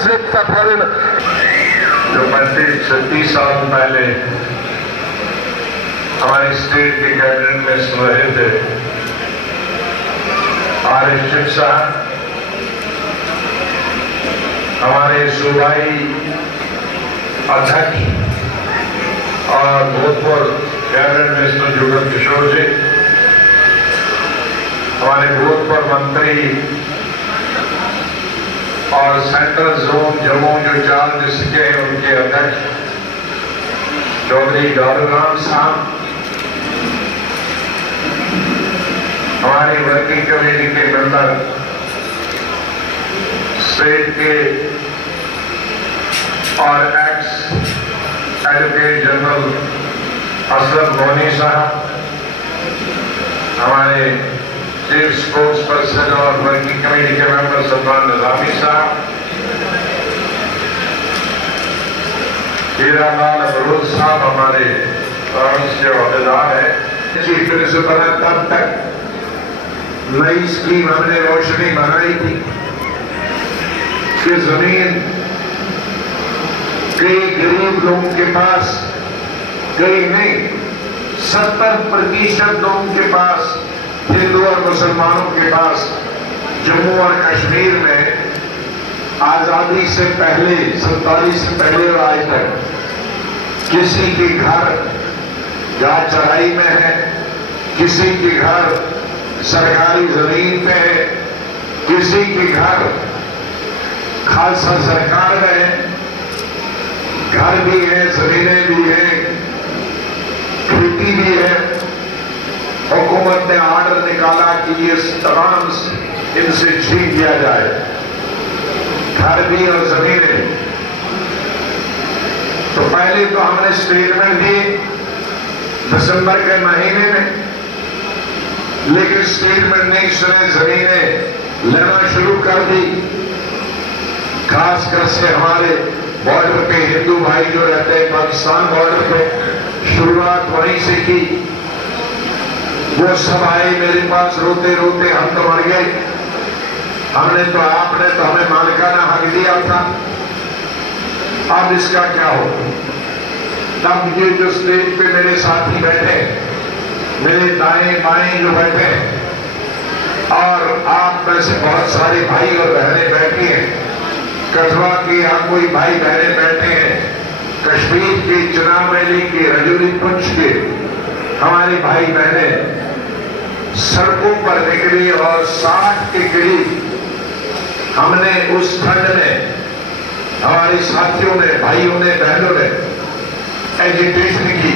मुस्लिम सफर जो 35-36 साल पहले हमारी स्टेट के कैबिनेट में सुन रहे थे, आरिफ शेख साहब हमारे सूबाई अध्यक्ष और भूतपूर्व कैबिनेट मिनिस्टर जुगल किशोर जी, हमारे भूतपूर्व मंत्री और सेंट्रल जोन जम्मू जो 4 डिस्ट्रिक्ट हैं उनके अध्यक्ष चौधरी गौरव साहब, हमारी वर्किंग कमेटी के मेंबर स्टेट के और ex advocate general Aslam Moni साहब, हमारे चीफ स्पोक्स पर्सन और वर्किंग कमेटी के मेंबर सलमान निजामी साहब, हीरालाल अबरूज साहब हमारे फ्रांस के अहदेदार हैं। चीफ मिनिस्टर बना तब तक नई स्कीम हमने रोशनी बनाई थी कि जमीन कई गरीब लोगों के पास, कई नहीं 70% लोगों के पास, हिंदू और मुसलमानों के पास जम्मू और कश्मीर में आजादी से पहले 47 से पहले और आज तक किसी के घर या चराई में है, किसी के घर सरकारी जमीन पे है, किसी के घर खालसा सरकार में है, घर भी है, जमीनें भी है, खेती भी है। हुकूमत ने ऑर्डर निकाला कि ये तमाम इनसे छीन लिया जाए, घर भी और जमीनें। तो पहले तो हमने स्टेटमेंट दी दिसंबर के महीने में, लेकिन स्टेटमेंट नहीं सुने, जमीनें लेना शुरू कर दी। खासकर से हमारे बॉर्डर पे हिंदू भाई जो रहते हैं पाकिस्तान बॉर्डर पे, शुरुआत वहीं से की। वो सब आए मेरे पास रोते रोते, हम तो मर गए, आपने तो हमें मालिकाना हक दिया था, अब इसका क्या हो। तब ये जो स्टेज पे मेरे साथी बैठे, मेरे दाएं बाएं जो बैठे, और आप में से बहुत सारे भाई और बहनें बैठी हैं, कठुआ के यहाँ कोई भाई बहनें बैठे हैं, कश्मीर के, चुनाव वैली के, रजौरी पुंछ के हमारे भाई बहनें सड़कों पर निकली और 60 के करीब हमने उस ठंड में, हमारे साथियों ने, भाइयों ने, बहनों ने एजिटेशन की।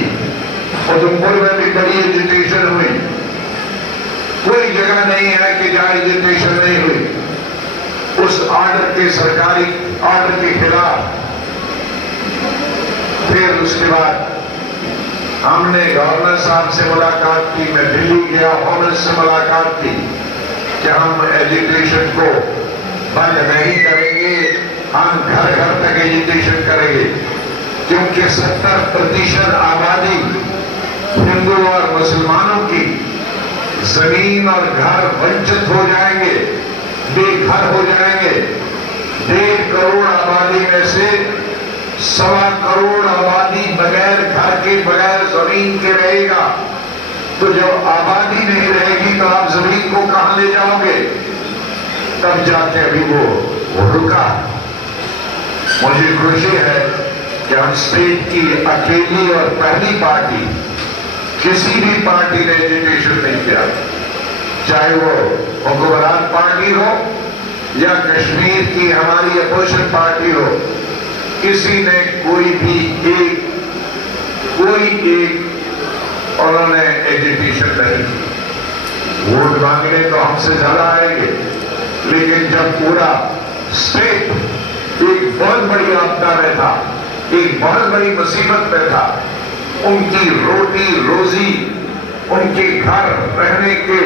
उधमपुर में भी बड़ी एजिटेशन हुई, कोई जगह नहीं है कि जहां एजिटेशन नहीं हुई उस ऑर्डर के, सरकारी ऑर्डर के खिलाफ। फिर उसके बाद हमने गवर्नर साहब से मुलाकात की, मैं दिल्ली गया, ऑनर से मुलाकात की कि हम एजुकेशन को बंद नहीं करेंगे, हम घर घर तक एजुकेशन करेंगे, क्योंकि 70% आबादी हिंदू और मुसलमानों की जमीन और घर वंचित हो जाएंगे, बेघर हो जाएंगे। 1.5 करोड़ आबादी में से 1.25 करोड़ आबादी बगैर घर के, बगैर जमीन के रहेगा। तो जब आबादी नहीं रहेगी तो आप जमीन को कहां ले जाओगे? तब जाके अभी वो रुका। मुझे खुशी है कि हम स्टेट की अकेली और पहली पार्टी, किसी भी पार्टी ने एजुकेशन नहीं किया, चाहे वो हुक्मरान पार्टी हो या कश्मीर की हमारी अपोजिशन पार्टी हो, किसी ने कोई एक उन्होंने एजुकेशन नहीं की। वोट मांगने तो हमसे ज्यादा आएंगे, लेकिन जब पूरा स्टेट एक बहुत बड़ी आपदा में था, एक बहुत बड़ी मुसीबत में था, उनकी रोटी रोजी, उनके घर रहने के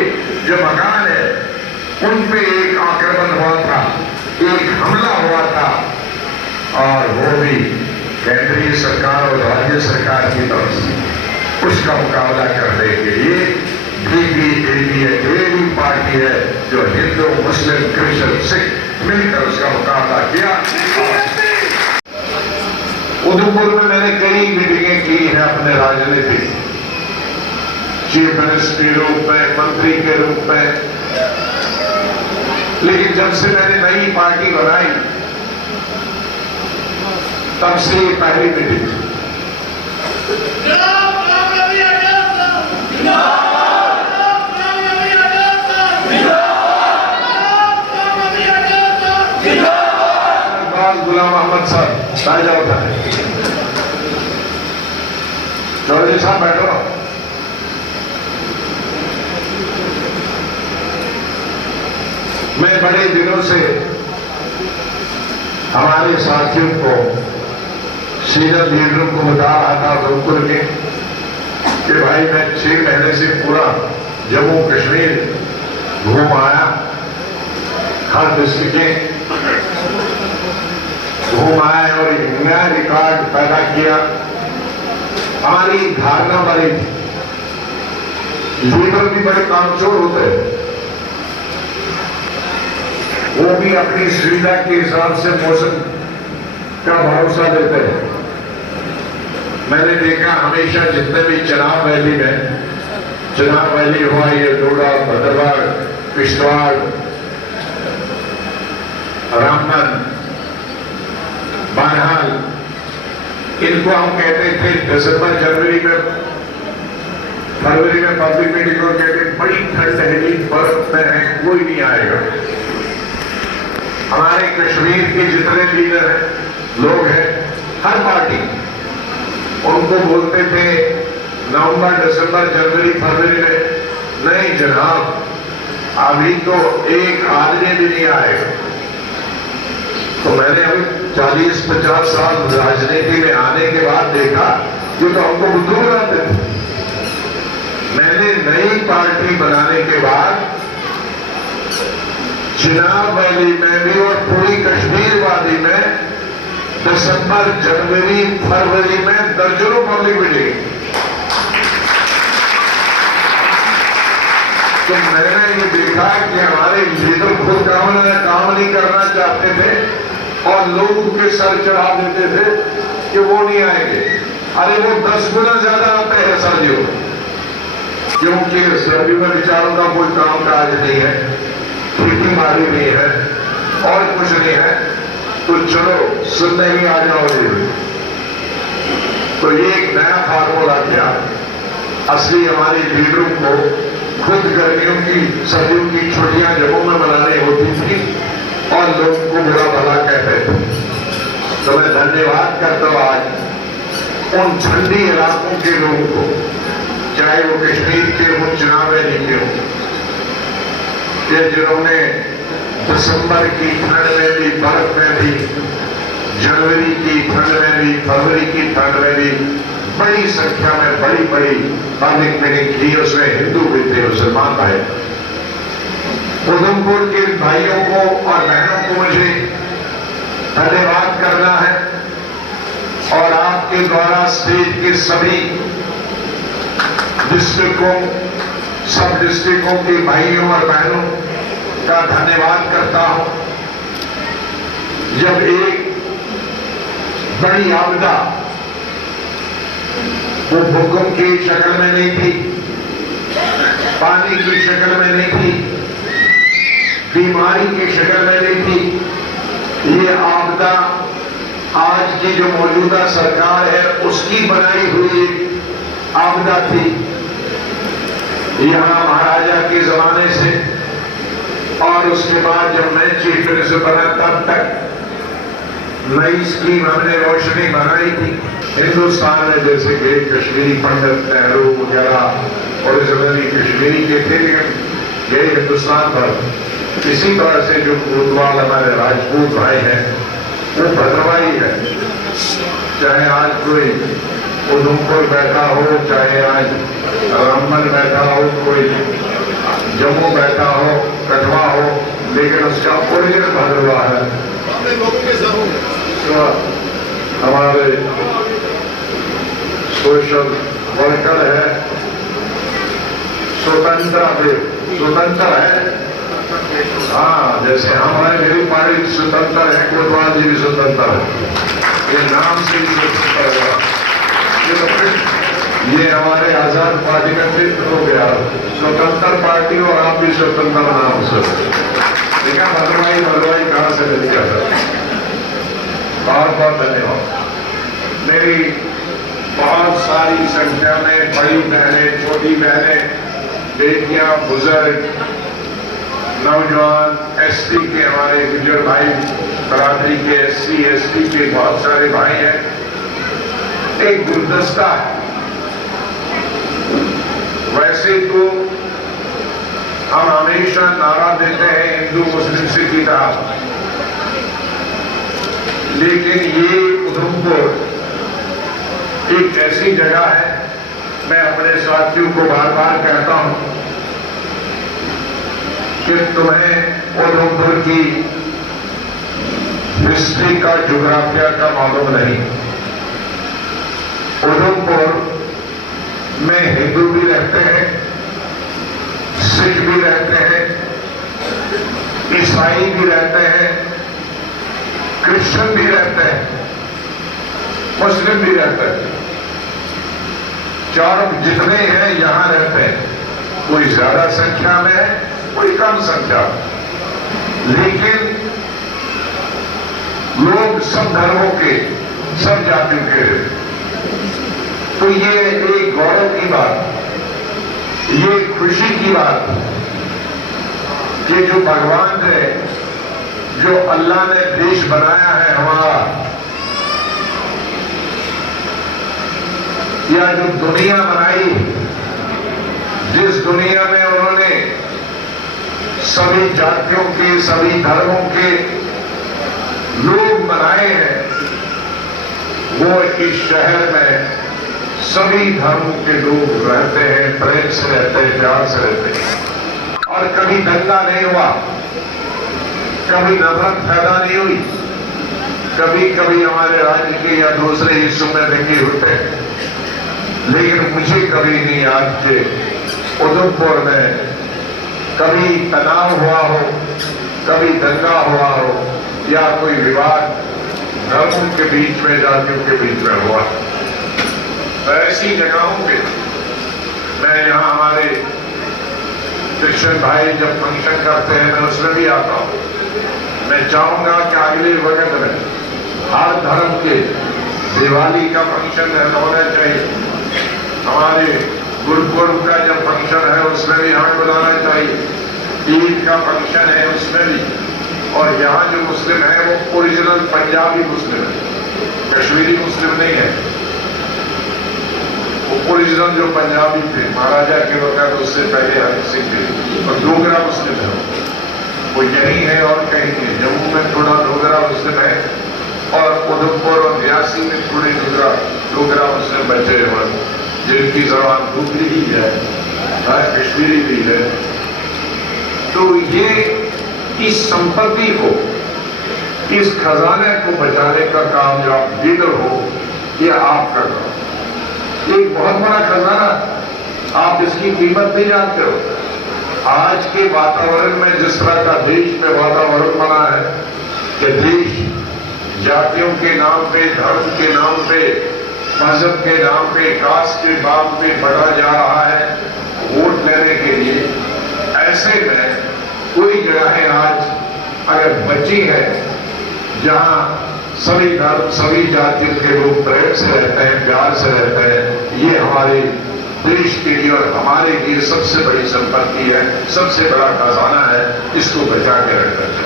जो मकान है, उन पे एक आक्रमण हुआ था, एक हमला हुआ था, और वो भी केंद्रीय सरकार और राज्य सरकार की तरफ से। उसका मुकाबला करने के लिए बीबीएपी एक पार्टी है जो हिंदू, मुस्लिम, क्रिश्चियन, सिख मिलकर उसका मुकाबला किया। उधमपुर में मैंने कई मीटिंगें की हैं अपने राजनीतिक चीफ मिनिस्टर के रूप में, मंत्री के रूप में, लेकिन जब से मैंने नई पार्टी बनाई तब से ये पहली मीटिंग थी। गुलाम अहमद साहब ताजा होता है, चौधरी साहब बैठो। मैं बड़े दिनों से हमारे साथियों को, सीनियर लीडरों को बता रहा था उधमपुर के कि भाई मैं 6 महीने से पूरा जम्मू कश्मीर घूम आया, हर डिस्ट्रिक्ट घूम आया और एक नया रिकॉर्ड पैदा किया। हमारी धारणा बड़ी थी, लीडर भी बड़े कामचोर होते हैं, वो भी अपनी सुविधा के हिसाब से मौसम का भरोसा देते हैं। मैंने देखा हमेशा जितने भी चुनाव वैली में, चुनाव वैली हुआ, ये डोडा, भद्रवाह, किश्तवाड़, रामबन, बहरहाल, इनको हम कहते थे दिसंबर जनवरी में, फरवरी में पब्लिक मीटिंग को कहते बड़ी ठंड है जी, बर्फ में है, कोई नहीं आएगा। हमारे कश्मीर के जितने लीडर हैं, लोग हैं, हर पार्टी, उनको बोलते थे नवंबर, दिसंबर, जनवरी, फरवरी में, नहीं जनाब अभी तो एक आदमी भी नहीं आएगा। तो मैंने अभी 40-50 साल राजनीति में आने के बाद देखा ये तो हमको बुद्धू बनाते थे। मैंने नई पार्टी बनाने के बाद चुनाव वैली में भी और पूरी कश्मीर वादी में दिसंबर, जनवरी, फरवरी में दर्जनों पब्लिक मीटिंग, तो मैंने ये देखा कि हमारे लीडर खुद काम नहीं करना चाहते थे और लोगों के सर चढ़ा देते थे कि वो नहीं आएंगे। अरे वो 10 गुना ज्यादा आते हैं सर्दियों में, क्योंकि सर्दियों में विचारों का कोई काम काज नहीं है, खेती बाड़ी नहीं है और कुछ नहीं है, तो चलो सुनने ही आ जाओगे। तो ये एक नया फार्मूला किया। असली हमारे लीडरों को खुद गर्मियों की, सर्दियों की छुट्टियां जम्मू में मनानी होती थी और लोगों को बुरा भला कहते थे। तो मैं धन्यवाद करता हूं आज उन ठंडी इलाकों के लोगों को, चाहे वो कश्मीर के हों, चुनाव वैली के हों, ये जिन्होंने दिसंबर की ठंड में भी, बर्फ में भी, जनवरी की ठंड में भी, फरवरी की ठंड में भी बड़ी संख्या में बड़ी बड़ी पब्लिक मीटिंग की। उसमें हिंदू भी थे, मुसलमान भाई। उधमपुर के भाइयों को और बहनों को मुझे धन्यवाद करना है और आपके द्वारा स्टेट के सभी डिस्ट्रिक्टों, सब डिस्ट्रिक्टों के भाइयों और बहनों का धन्यवाद करता हूं। जब एक बड़ी आपदा, वो भूकंप की शक्ल में नहीं थी, पानी की शक्ल में नहीं थी, बीमारी की शक्ल में नहीं थी, ये आपदा आज की जो मौजूदा सरकार है उसकी बनाई हुई आपदा थी। यहां महाराजा के जमाने से और उसके बाद जब मैं चीफ मिनिस्टर बना तब तक नई स्कीम हमने रोशनी बनाई थी। हिंदुस्तान में जैसे कि कश्मीरी पंडित नेहरू वगैरह ओरिजिनली कश्मीरी के थे, लेकिन ये हिंदुस्तान पर इसी तरह से जो कोतवाल हमारे राजपूत भाई हैं वो भद्रवाही है। चाहे आज कोई उधमपुर बैठा हो, चाहे आज रामबन बैठा हो, कोई जम्मू बैठा हो, कठवा हो, लेकिन उसका ओरिजिनल भद्रवाह है। तो हमारे सोशल वर्कर है, स्वतंत्र है, हाँ जैसे हमारे मेरी पार्टी स्वतंत्र है, कोतवाल जी भी स्वतंत्र है, ये नाम से ही स्वतंत्र हुआ। ये हमारे आजाद पार्टी का चित्र हो गया, स्वतंत्र पार्टी और आप भी स्वतंत्र नाम से। देखा भलवाई कहां से मिल गया था। बहुत बहुत धन्यवाद। मेरी बहुत सारी संख्या में बड़ी बहनें, छोटी बहनें, बेटियां, बुजुर्ग, नौजवान, एसटी के हमारे गुजर भाई बरादरी के, एससी एसटी के बहुत सारे भाई हैं। एक गुलदस्ता है। वैसे तो हम हमेशा नारा देते हैं हिंदू मुस्लिम सिख इतिहाद, लेकिन ये उधमपुर एक ऐसी जगह है, मैं अपने साथियों को बार बार कहता हूं कि तुम्हें उधमपुर की हिस्ट्री का, ज्योग्राफिया का मालूम नहीं। उधमपुर में हिंदू भी रहते हैं, सिख भी रहते हैं, ईसाई भी रहते हैं, क्रिश्चियन भी रहते हैं, मुस्लिम भी रहते हैं। चारों जितने हैं यहां रहते हैं, कोई ज्यादा संख्या में है, कोई कम संख्या में, लेकिन लोग सब धर्मों के, सब जातियों के हैं। तो ये एक गौरव की बात, ये खुशी की बात कि जो भगवान ने, जो अल्लाह ने देश बनाया है हमारा, या जो दुनिया बनाई, जिस दुनिया में उन्होंने सभी जातियों के, सभी धर्मों के लोग बनाए हैं, वो इस शहर में सभी धर्मों के लोग रहते हैं, प्रेम से रहते हैं, प्यार से रहते हैं, और कभी दंगा नहीं हुआ, कभी नफरत पैदा नहीं हुई। कभी कभी हमारे राज्य के या दूसरे हिस्सों में दंगे होते हैं, लेकिन मुझे कभी नहीं आज के उधमपुर में कभी तनाव हुआ हो, कभी दंगा हुआ हो, या कोई विवाद धर्मों के बीच में, जातियों के बीच में हुआ। तो ऐसी जगहों पे मैं, यहां हमारे क्रिश्चियन भाई जब फंक्शन करते हैं, मैं उसमें भी आता हूं। मैं चाहूंगा कि अगले वक्त में हर धर्म के दिवाली का फंक्शन होना चाहिए, हमारे गुरुपुरब का जब फंक्शन है उसमें भी हमें बुलाना चाहिए, ईद का फंक्शन है उसमें भी। और यहाँ जो मुस्लिम है वो ओरिजिनल पंजाबी मुस्लिम है, कश्मीरी मुस्लिम नहीं है। वो ओरिजिनल जो पंजाबी थे महाराजा के वक्त, उससे पहले हरि सिंह थे, और डोगरा मुस्लिम है वो यही है और कहीं नहीं। जम्मू में थोड़ा डोगरा मुस्लिम है, और उधमपुर और रियासी में थोड़े डोगरा मुस्लिम बचे हैं, जिनकी जबान दूसरी ही है, कश्मीरी भी है। तो ये इस संपत्ति को, इस खजाने को बचाने का काम जो आप लीडर हो, ये आप कर रहे हो। एक बहुत बड़ा खजाना, आप इसकी कीमत नहीं जानते हो। आज के वातावरण में जिस तरह का देश में वातावरण बना है कि देश जातियों के नाम पे, धर्म के नाम पे, मजहब के नाम पे, कास्ट के नाम पे बढ़ा जा रहा है वोट लेने के लिए। ऐसे में कोई जगहें आज अगर बची है जहां सभी धर्म, सभी जातियों के लोग प्रेम से रहते हैं, प्यार से रहते हैं, ये हमारे देश के लिए और हमारे लिए सबसे बड़ी संपत्ति है, सबसे बड़ा खजाना है। इसको बचा के रखना चाहिए।